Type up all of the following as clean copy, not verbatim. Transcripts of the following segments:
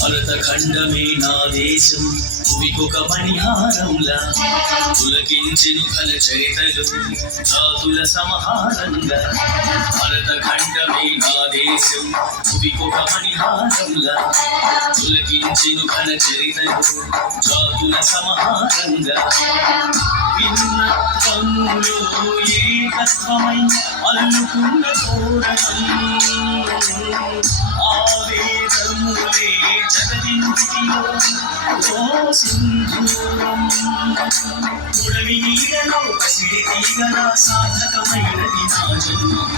భరతఖండమే నా దేశం, భూమికొక మణిహారంలా పులకించెను ఘన చరితలు జాతుల సమహారంగా. భరతఖండమే నా దేశం, భూమికొక మణిహారంలా పులకించెను ఘన చరితలు జాతుల సమహారంగా. భిన్నత్వంలో ఏకత్వమై అల్లుకున్న తోరణం, ఆవేదములే జగదింటిలో ఓ సింధూరం. ఉడవి నీడలో పసిడి తీగల సాధకమైనది నా జన్మం.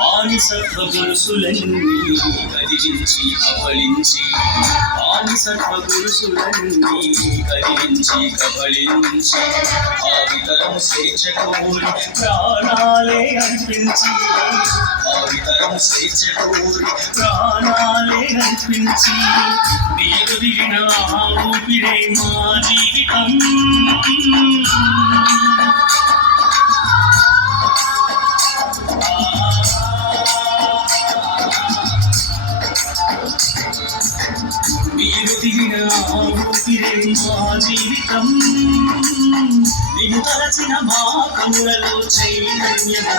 బానిసత్వ గొలుసులన్నీ కదిలించి కబళించి, బానిసత్వ గొలుసులన్నీ కదిలించి కబళించి, భావితరం స్వేచ్ఛ కోరి ప్రాణాలే అర్పించి, భావితరం స్వేచ్ఛ కోరి ప్రాణాలే అర్పించి, నీరు దిగిన ఊపిరే మా జీవితం. మా జీవితం నిన్ను తలచిన మా కనులలో చైతన్యము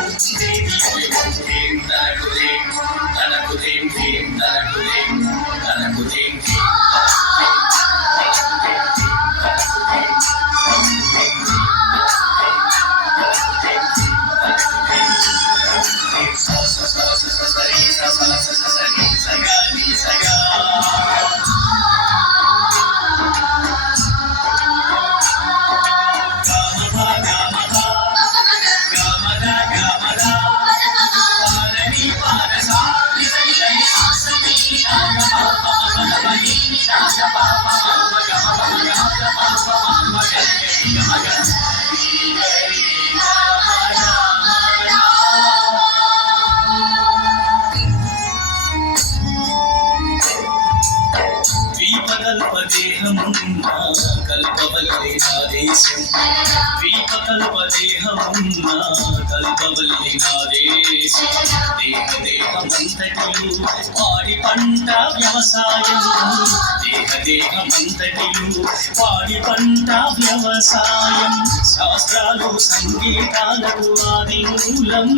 ద్వీపకల్పదేహమున్నా కల్పవల్లి నా దేశం, ద్వీపకల్పదేహమున్నా కల్పవల్లి నా దేశం. దేహదేహమంతటిలు పాడి పంట వ్యవసాయం, దేహదేహమంతటిలు పాడి పంట వ్యవసాయం. శాస్త్రాలు సంగీతాలకు ఆది మూలం,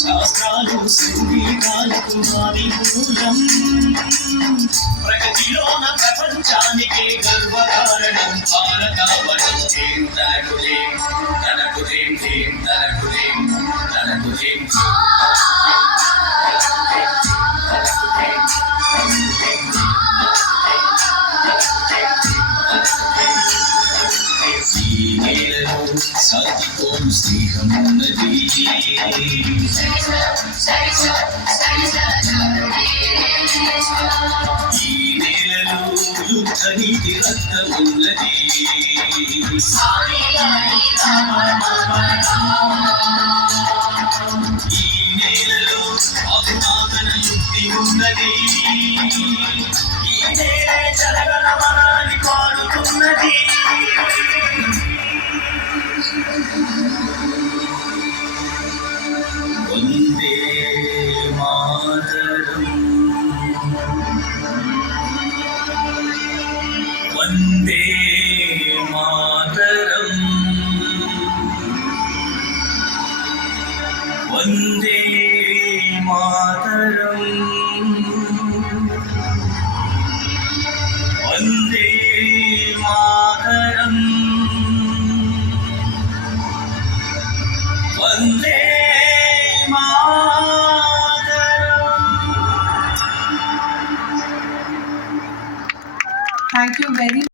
శాస్త్రాలు సంగీతాలకు ఆది మూలం. ప్రగతిలోన ప్రపంచానికే గర్వకారణం భారతావనం. తనకుదేం తనకుదేం తనకుదేం తనకుదేం సాధికోను స్నేహం ఉన్నది, ఈ నేలలో యుద్ధ నీతి రక్తమున్నది, ఈ నేలలో అభిమాన యుక్తి ఉన్నది, ఈ నేలే జరగన Manali పాడుతున్నది. Vande Mataram. Thank you very